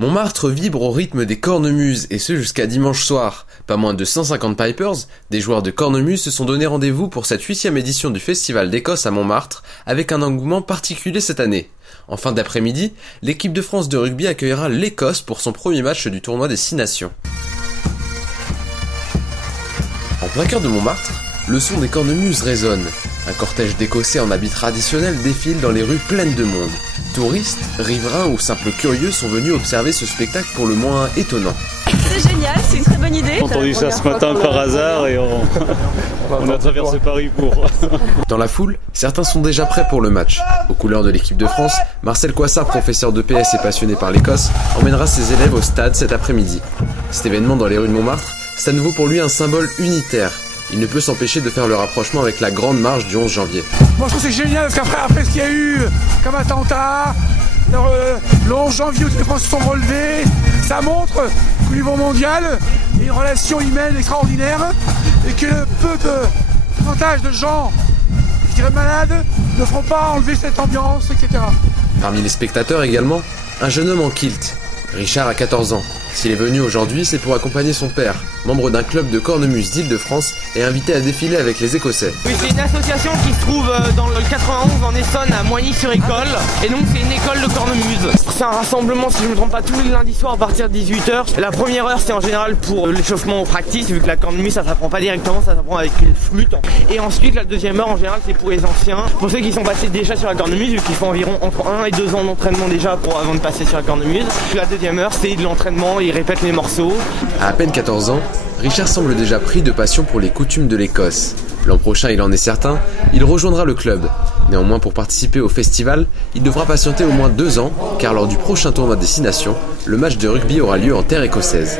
Montmartre vibre au rythme des cornemuses, et ce jusqu'à dimanche soir. Pas moins de 150 Pipers, des joueurs de cornemuse, se sont donné rendez-vous pour cette 8e édition du Festival d'Écosse à Montmartre, avec un engouement particulier cette année. En fin d'après-midi, l'équipe de France de rugby accueillera l'Écosse pour son premier match du tournoi des 6 nations. En plein cœur de Montmartre, le son des cornemuses résonne. Un cortège d'Écossais en habits traditionnels défile dans les rues pleines de monde. Touristes, riverains ou simples curieux sont venus observer ce spectacle pour le moins étonnant. C'est génial, c'est une très bonne idée. J'ai entendu ça ce matin par hasard et on a traversé Paris pour. Dans la foule, certains sont déjà prêts pour le match. Aux couleurs de l'équipe de France, Marcel Coissard, professeur de PS et passionné par l'Écosse, emmènera ses élèves au stade cet après-midi. Cet événement dans les rues de Montmartre, c'est à nouveau pour lui un symbole unitaire. Il ne peut s'empêcher de faire le rapprochement avec la grande marche du 11 janvier. Moi je trouve que c'est génial parce qu'après ce qu'il y a eu comme attentat, le 11 janvier où les Français se sont relevés, ça montre qu'au niveau mondial, il y a une relation humaine extraordinaire et que peu de pourcentage de gens, je dirais malades, ne feront pas enlever cette ambiance, etc. Parmi les spectateurs également, un jeune homme en kilt. Richard a 14 ans. S'il est venu aujourd'hui, c'est pour accompagner son père, membre d'un club de cornemuse d'Île-de-France et invité à défiler avec les Écossais. Oui, c'est une association qui se trouve dans le 91 en Essonne, à Moigny-sur-École. Et donc c'est une école de cornemuse. C'est un rassemblement, si je ne me trompe pas, tous les lundis soirs à partir de 18h. La première heure, c'est en général pour l'échauffement au practice, vu que la cornemuse, ça s'apprend pas directement, ça s'apprend avec une flûte. Et ensuite, la deuxième heure, en général, c'est pour les anciens. Pour ceux qui sont passés déjà sur la cornemuse, vu qu'ils font environ entre 1 et 2 ans d'entraînement déjà avant de passer sur la cornemuse. La deuxième heure, c'est de l'entraînement, ils répètent les morceaux. À peine 14 ans, Richard semble déjà pris de passion pour les coutumes de l'Écosse. L'an prochain, il en est certain, il rejoindra le club. Néanmoins, pour participer au festival, il devra patienter au moins 2 ans, car lors du prochain tournoi des 6 nations, le match de rugby aura lieu en terre écossaise.